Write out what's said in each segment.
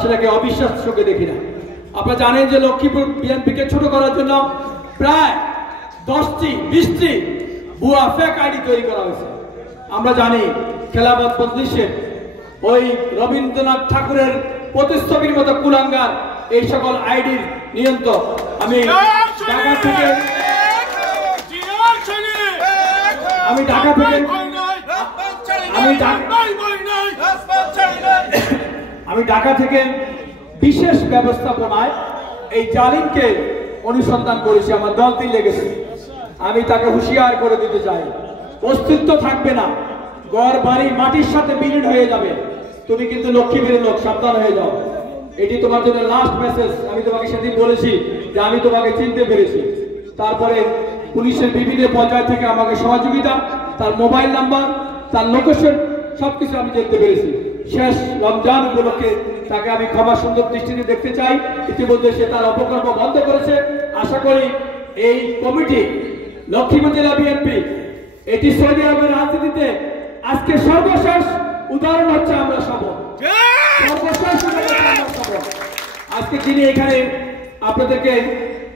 সেটাকে অবিশ্বাস চোখে দেখি না। আপনারা জানেন যে লক্ষ্মীপুর বিএনপিকে ছোট করার জন্য প্রায় 10টি 20টি ভুয়া ফেক আইডি তৈরি করা হয়েছে। আমরা জানি খেলাফত মজলিসের ওই রবীন্দ্রনাথ ঠাকুরের প্রতিচ্ছবির মতো কুলাঙ্গার এই সকল আইডির নিয়ন্ত্রক। আমি ঢাকা থেকে বিশেষ ব্যবস্থাপনায় এই জালিমকে অনুসন্ধান করেছি, আমার দলটি লেগেছে। আমি তাকে হুঁশিয়ার করে দিতে চাই, অস্তিত্ব থাকবে না, ঘর বাড়ি মাটির সাথে বিলীন হয়ে যাবে। তুমি কিন্তু লক্ষ্মীপুরের লোক, সাবধান হয়ে যাও। এটি তোমার জন্য লাস্ট মেসেজ। আমি তোমাকে সেদিন বলেছি যে আমি তোমাকে চিনতে পেরেছি। তারপরে পুলিশের বিভিন্ন পর্যায় থেকে আমাকে সহযোগিতা, তার মোবাইল নাম্বার, তার লোকেশন সবকিছু আমি জানতে পেরেছি। শেষ রমজান উপলক্ষে তাকে আমি ক্ষমা সুন্দর দৃষ্টিতে দেখতে চাই। ইতিমধ্যে সে তার অপকর্ম বন্ধ করেছে। আশা করি এই কমিটি লক্ষ্মীপুর জেলা বিএনপি এটি সৌদি আরবের রাজনীতিতে আজকে সর্বশেষ উদাহরণ হচ্ছে। আমরা শপথ, সর্বশেষ শপথ। আজকে যিনি এখানে আপনাদেরকে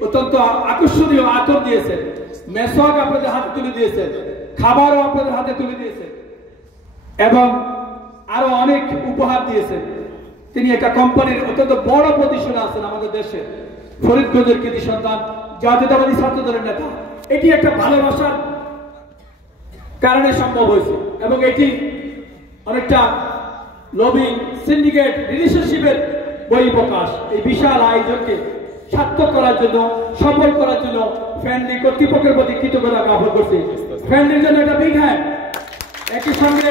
অত্যন্ত আকর্ষণীয় আতর দিয়েছেন, মেসওয়াক আপনাদের হাতে তুলে দিয়েছেন, খাবারও আপনাদের হাতে তুলে দিয়েছেন এবং আরো অনেক উপহার দিয়েছেন। তিনি একটা কোম্পানির অত্যন্ত বড় পজিশনে আছেন আমাদের দেশে, ফরিদগঞ্জের কৃতি সন্তান, জাতীয়তাবাদী ছাত্র দলের নেতা। এটি একটা ভালোবাসার কারণে সম্ভব হয়েছে এবং এটি অনেকটা লবিং সিন্ডিকেট রিলেশনশিপের বহিঃপ্রকাশ। এই বিশাল আয়োজনকে সার্থক করার জন্য, সফল করার জন্য ফ্যান্ডলি কর্তৃপক্ষের প্রতি কৃতজ্ঞতা জ্ঞাপন করছি। ফ্যান্ডলির জন্য একটা বিগ হ্যান্ড। একই সঙ্গে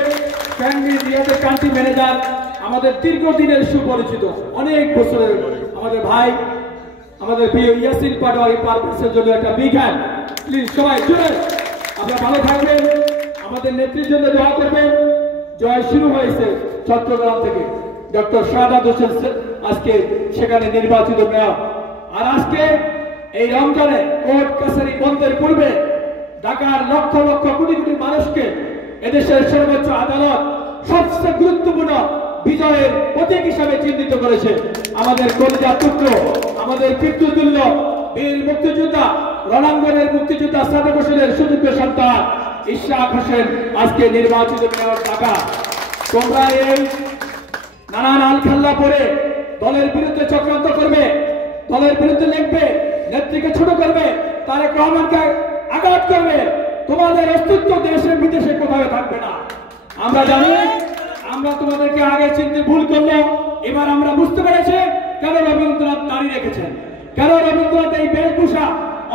ফ্যান্ডলি রিয়াদের কান্ট্রি ম্যানেজার, আমাদের দীর্ঘদিনের সুপরিচিত, অনেক বছরের আমাদের ভাই, আমাদের প্রিয় ইয়াসিন পাটোয়ারি পারভেজের জন্য একটা বিগ হ্যান্ড। প্লিজ সবাই জুড়ে আপনারা ভালো থাকবেন, আমাদের নেত্রীর জন্য দোয়া করবেন। জয় শুরু হয়েছে চট্টগ্রাম থেকে, ডক্টর শাহাদাত হোসেন আজকে সেখানে নির্বাচিত মেয়র। আর আজকে এই রমজানে কোর্ট কাছারি বন্ধের পূর্বে ঢাকার লক্ষ লক্ষ কোটি কোটি মানুষকে এদেশের সর্বোচ্চ আদালত সবচেয়ে গুরুত্বপূর্ণ বিজয়ের প্রতীক হিসাবে চিহ্নিত করেছে। আমাদের কলিজা টুকরো, আমাদের পিতৃতুল্য বীর মুক্তিযোদ্ধা, রণাঙ্গনের মুক্তিযোদ্ধা সাদেক হোসেনের সুযোগ্য সন্তান ইশরাক হোসেন আজকে নির্বাচিত মেয়র ঢাকা। তোমরা এই নানান আলখাল্লা পরে দলের বিরুদ্ধে চক্রান্ত করবে, দলের বিরুদ্ধে লিখবে, নেত্রীকে ছোট করবে, তারেক রহমানকে আঘাত করবে, তোমাদের অস্তিত্ব দেশের বিদেশে কোথাও থাকবে না। আমরা জানি আমরা তোমাদেরকে আগে চিনতে ভুল করলো, এবার আমরা বুঝতে পেরেছি কেন রবীন্দ্রনাথ দাঁড়িয়ে রেখেছেন, কেন রবীন্দ্রনাথ এই বেশভূষা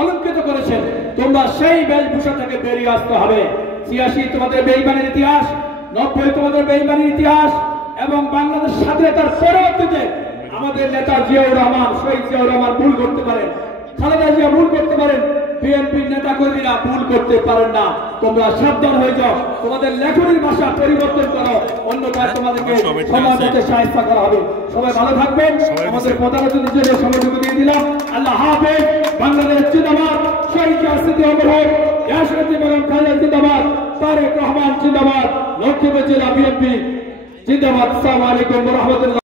অলঙ্কৃত করেছেন। তোমরা সেই বেশভূষা থেকে বেরিয়ে আসতে হবে। ৮৬ তোমাদের বেঈমানের ইতিহাস, ৯০ তোমাদের বেঈমানের ইতিহাস এবং বাংলাদেশ স্বাধীনতার পরবর্তীতে আমাদের নেতা জিয়াউর রহমান, শহীদ জিয়াউর রহমান ভুল করতে পারেন, খালেদা জিয়া ভুল করতে পারেন, বিএনপির নেতা কর্মীরা ভুল করতে পারেন না। তোমরা সাবধান হয়ে যাও, তোমাদের লেখনের ভাষা পরিবর্তন করো, অন্যথায় তোমাদেরকে সমাজ হতে সাহায্য করা হবে। সবাই ভালো থাকবেন। আমাদের প্রধান অতিথির জন্য সহযোগিতা দিয়ে দিলাম। আল্লাহ হাফেজ। বাংলাদেশ জিন্দাবাদ, শহীদ আসিফ অমর হোক, ইয়াসিন বেগম খালেদা জিন্দাবাদ, তারেক রহমান জিন্দাবাদ, লক্ষ্মীপুর জেলা বিএনপি জিন্দাবাদ। আসসালামু আলাইকুম ওয়া রাহমাতুল্লাহ।